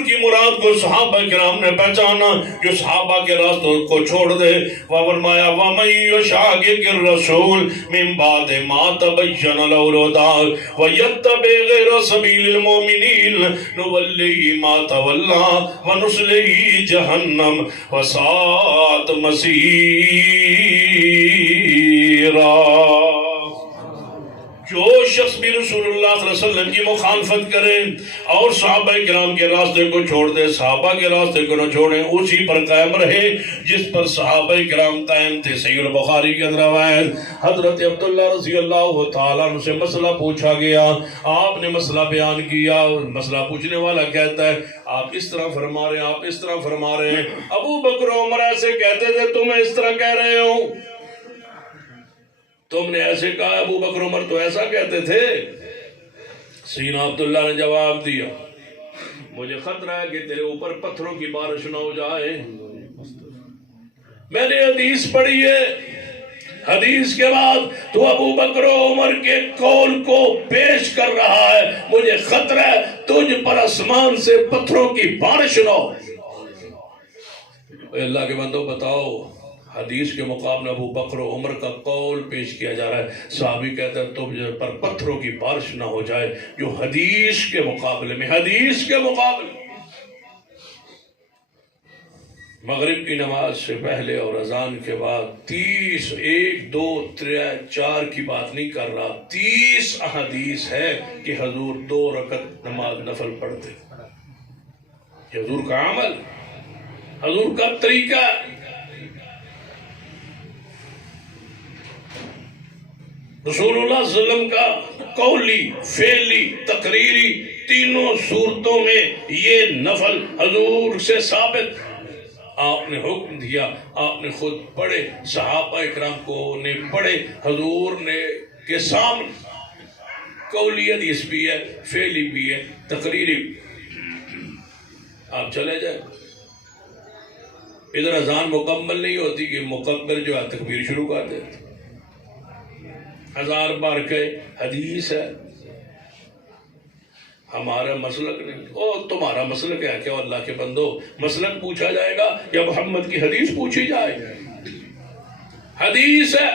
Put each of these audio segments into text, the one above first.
حضور کی مراد کو صحابہ کرام نے پہچانا جو صحابہ کے راستوں کو چھوڑ دے. فرمایا وَمَن يُشَاقِقِ الرَّسُولَ مِن بَعْدِ مَا تَبَيَّنَ لَهُ الْهُدَىٰ وَيَتَّبِعْ غَيْرَ سَبِيلِ الْمُؤْمِنِينَ نُوَلِّهِ مَا تَوَلَّىٰ وَنُصْلِهِ جَهَنَّمَ وَسَاءَتْ مَصِيرًا. جو شخص بھی رسول اللہ صلی اللہ علیہ وسلم کی مخالفت کرے اور صحابہ کرام کے راستے کو چھوڑ دے، صحابہ کے راستے کو نہ چھوڑیں، اسی پر قائم رہے جس پر صحابہ کرام قائم تھے. صحیح البخاری کے اندر روایت حضرت عبداللہ رضی اللہ تعالیٰ عنہ سے مسئلہ پوچھا گیا، آپ نے مسئلہ بیان کیا. مسئلہ پوچھنے والا کہتا ہے آپ اس طرح فرما رہے ہیں، آپ اس طرح فرما رہے ہیں. ابو بکر و عمر ایسے کہتے تھے، تم اس طرح کہہ رہے ہو، تم نے ایسے کہا. ابو بکر عمر تو ایسا کہتے تھے. سیدنا عبداللہ نے جواب دیا مجھے خطرہ ہے کہ تیرے اوپر پتھروں کی بارش نہ ہو جائے. میں نے حدیث پڑھی ہے، حدیث کے بعد تو ابو بکر و عمر کے قول کو پیش کر رہا ہے. مجھے خطرہ ہے تجھ پر آسمان سے پتھروں کی بارش نہ ہو. اے اللہ کے بندو بتاؤ، حدیث کے مقابلے ابو بکر و عمر کا قول پیش کیا جا رہا ہے. صحابی کہتا ہے تم پر پتھروں کی بارش نہ ہو جائے، جو حدیث کے مقابلے میں، حدیث کے مقابلے مغرب کی نماز سے پہلے اور اذان کے بعد 30 1 2 3 4 کی بات نہیں کر رہا، 30 احادیث ہے کہ حضور 2 رکعت نماز نفل پڑھتے. یہ حضور کا عمل، حضور کا طریقہ. رسول اللہ صلی اللہ علیہ وسلم کا قولی، فعلی، تقریری تینوں صورتوں میں یہ نفل حضور سے ثابت. آپ نے حکم دیا، آپ نے خود پڑھے، صحابہ اکرام کو نے پڑھے، حضور نے کے سامنے. قولی حدیث بھی ہے، فعلی بھی ہے، تقریری بھی. آپ چلے جائیں ادھر اذان مکمل نہیں ہوتی کہ مکبر جو ہے تکبیر شروع کر دیتے. 1000 بار کہ حدیث ہے، ہمارا مسلک نہیں. او تمہارا مسلک ہے کیا اللہ کے بندو؟ مسلک پوچھا جائے گا یا محمد کی حدیث پوچھی جائے گی؟ حدیث ہے.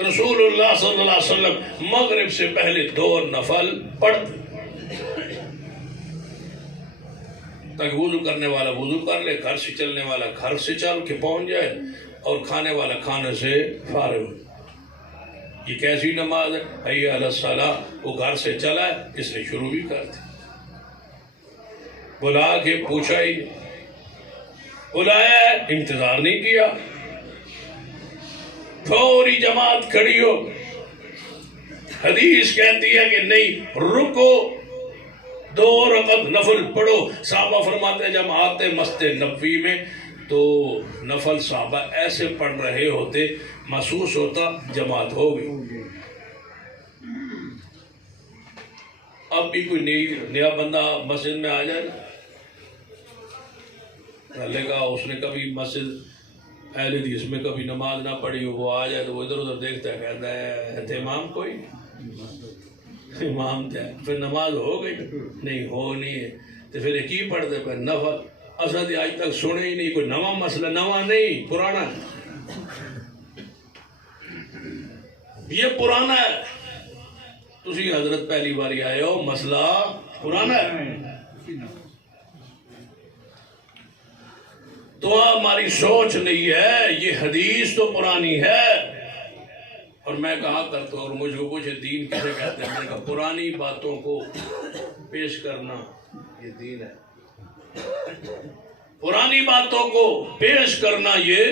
رسول اللہ صلی اللہ علیہ وسلم مغرب سے پہلے 2 نفل پڑھتے تاکہ وضو کرنے والا وضو کر لے، گھر سے چلنے والا گھر سے چل کے پہنچ جائے، اور کھانے والا کھانے سے فارغ. یہ کیسی نماز ہے؟ حی علی الصلاۃ. وہ گھر سے چلا ہے، اس نے شروع بھی کر دی. بلا کے پوچھا ہی، بلایا ہے، انتظار نہیں کیا. فوری جماعت کھڑی ہو. حدیث کہتی ہے کہ نہیں، رکو، 2 رکعت نفل پڑھو. صحابہ فرماتے ہیں جب آتے مسجد نبوی میں تو نفل صحابہ ایسے پڑھ رہے ہوتے، محسوس ہوتا جماعت ہو گئی. اب بھی کوئی نیا بندہ مسجد میں آ جائے پہلے کا اس نے کبھی مسجد اہل حدیث میں کبھی نماز نہ پڑھی ہو، وہ آ جائے تو وہ ادھر ادھر دیکھتا ہے، کہتا ہے امام کوئی امام تھا. پھر نماز ہو گئی؟ نہیں ہو نہیں ہے. تو پھر ایک ہی پڑھتے پہ نفل. اسد آج تک سنے ہی نہیں کوئی نواں مسئلہ، نواں نہیں پرانا ہے. یہ پرانا ہے. تسی حضرت پہلی باری آئے ہو، مسئلہ پرانا ہے. تو ہماری سوچ نہیں ہے، یہ حدیث تو پرانی ہے. اور میں کہا کرتا ہوں، اور مجھ کو پوچھے دین کسے کہتے ہیں، میں نے کہا پرانی باتوں کو پیش کرنا یہ دین ہے. پرانی باتوں کو پیش کرنا یہ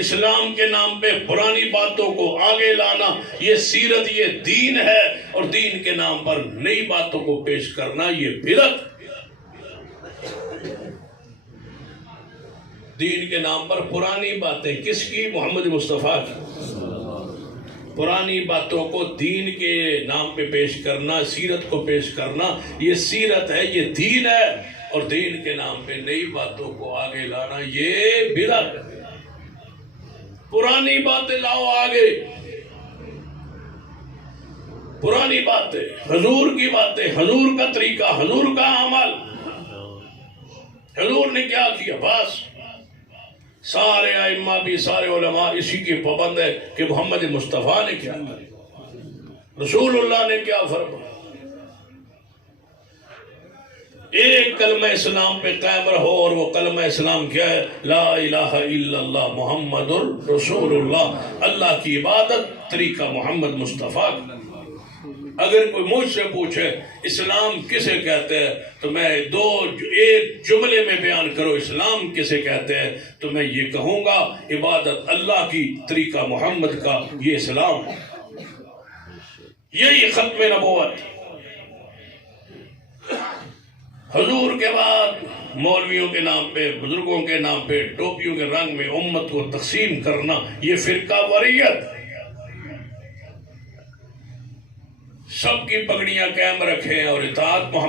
اسلام کے نام پہ پرانی باتوں کو آگے لانا یہ سیرت، یہ دین ہے. اور دین کے نام پر نئی باتوں کو پیش کرنا یہ بدعت. دین کے نام پر پرانی باتیں کس کی؟ محمد مصطفیٰ کی. پرانی باتوں کو دین کے نام پہ پیش کرنا، سیرت کو پیش کرنا یہ سیرت ہے، یہ دین ہے. اور دین کے نام پہ نئی باتوں کو آگے لانا یہ بدعت ہے. پرانی باتیں لاؤ آگے. پرانی باتیں، حضور کی باتیں، حضور کا طریقہ، حضور کا عمل. حضور نے کیا کیا؟ بس سارے ائمہ بھی، سارے علماء اسی کے پابند ہے کہ محمد مصطفیٰ نے کیا کیا، رسول اللہ نے کیا فرمایا. ایک کلمہ اسلام پہ قائم رہو، اور وہ کلمہ اسلام کیا ہے؟ لا الہ الا اللہ محمد الرسول اللہ. اللہ کی عبادت طریقہ محمد مصطفیٰ. اگر کوئی مجھ سے پوچھے اسلام کسے کہتے ہیں تو میں ایک جملے میں بیان کرو اسلام کسے کہتے ہیں تو میں یہ کہوں گا عبادت اللہ کی، طریقہ محمد کا، یہ اسلام ہے. یہی ختم نبوت. حضور کے بعد مولویوں کے نام پہ، بزرگوں کے نام پہ، ٹوپیوں کے رنگ میں امت کو تقسیم کرنا، یہ فرقہ واریت. سب کی پگڑیاں قائم رکھیں اور اطاعت محمد